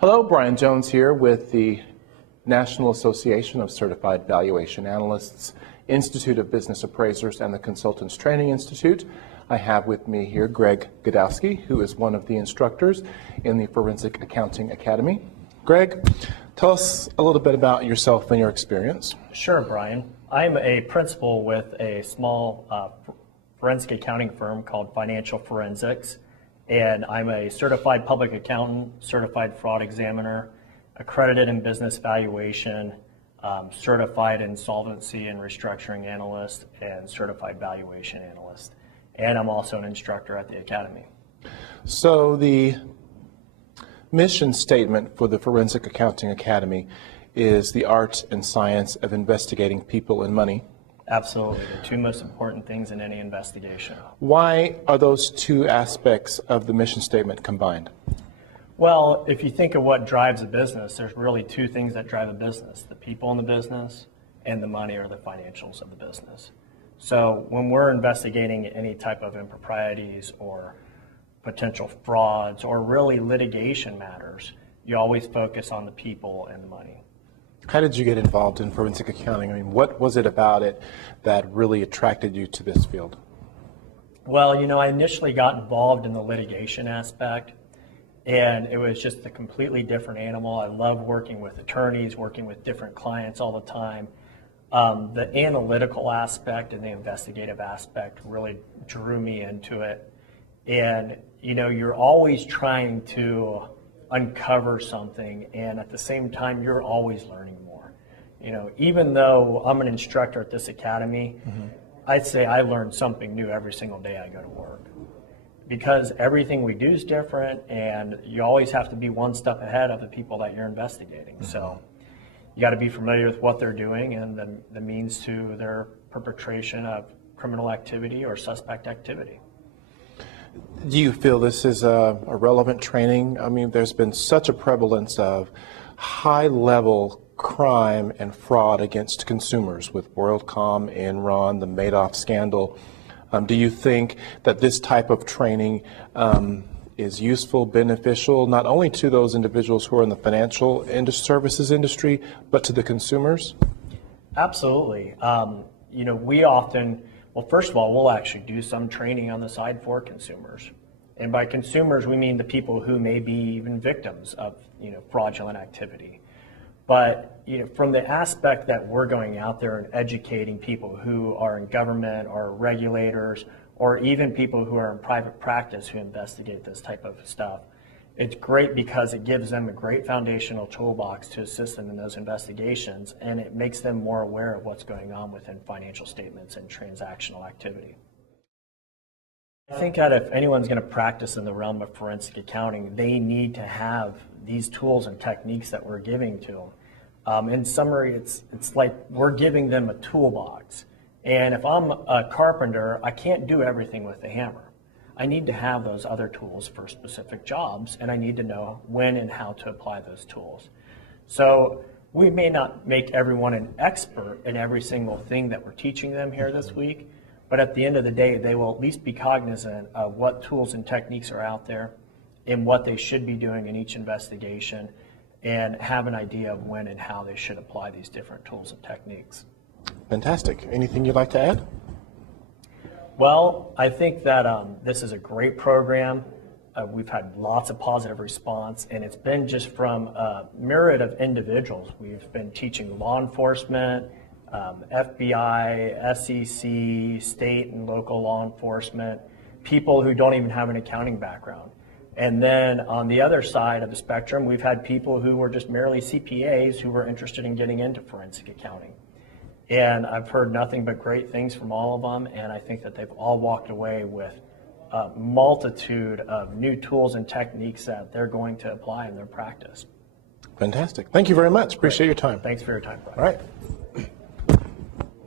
Hello, Brian Jones here with the National Association of Certified Valuation Analysts, Institute of Business Appraisers, and the Consultants Training Institute. I have with me here Greg Gadawski, who is one of the instructors in the Forensic Accounting Academy. Greg, tell us a little bit about yourself and your experience. Sure, Brian. I'm a principal with a small forensic accounting firm called Financial Forensics, and I'm a certified public accountant, certified fraud examiner, accredited in business valuation, certified insolvency and restructuring analyst, and certified valuation analyst. And I'm also an instructor at the Academy. So the mission statement for the Forensic Accounting Academy is the art and science of investigating people and money. Absolutely, the two most important things in any investigation. Why are those two aspects of the mission statement combined? Well, if you think of what drives a business, there's really two things that drive a business: the people in the business and the money or the financials of the business. So when we're investigating any type of improprieties or potential frauds or really litigation matters, you always focus on the people and the money. How did you get involved in forensic accounting? I mean, what was it about it that really attracted you to this field? Well, you know, I initially got involved in the litigation aspect, and it was just a completely different animal. I love working with attorneys, working with different clients all the time. The analytical aspect and the investigative aspect really drew me into it. And, you know, you're always trying to uncover something, and at the same time, you're always learning more. You know, even though I'm an instructor at this academy, I'd say I learn something new every single day I go to work, because everything we do is different, and you always have to be one step ahead of the people that you're investigating. So you got to be familiar with what they're doing and the means to their perpetration of criminal activity or suspect activity. Do you feel this is a relevant training? I mean, there's been such a prevalence of high-level crime and fraud against consumers with WorldCom, Enron, the Madoff scandal. Do you think that this type of training is useful, beneficial, not only to those individuals who are in the financial services industry, but to the consumers? Absolutely. You know, we often, well, first of all, we'll actually do some training on the side for consumers. And by consumers, we mean the people who may be even victims of, you know, fraudulent activity. But, you know, from the aspect that we're going out there and educating people who are in government or regulators, or even people who are in private practice who investigate this type of stuff, it's great because it gives them a great foundational toolbox to assist them in those investigations, and it makes them more aware of what's going on within financial statements and transactional activity. I think that if anyone's going to practice in the realm of forensic accounting, they need to have these tools and techniques that we're giving to them. In summary, it's like we're giving them a toolbox. And if I'm a carpenter, I can't do everything with a hammer. I need to have those other tools for specific jobs, and I need to know when and how to apply those tools. So we may not make everyone an expert in every single thing that we're teaching them here this week, but at the end of the day, they will at least be cognizant of what tools and techniques are out there and what they should be doing in each investigation, and have an idea of when and how they should apply these different tools and techniques. Fantastic. Anything you'd like to add? Well, I think that this is a great program. We've had lots of positive response, and it's been just from a myriad of individuals. We've been teaching law enforcement, FBI, SEC, state and local law enforcement, people who don't even have an accounting background. And then on the other side of the spectrum, we've had people who were just merely CPAs who were interested in getting into forensic accounting. And I've heard nothing but great things from all of them, and I think that they've all walked away with a multitude of new tools and techniques that they're going to apply in their practice. Fantastic. Thank you very much. Appreciate your time. Thanks for your time, Brian. All right.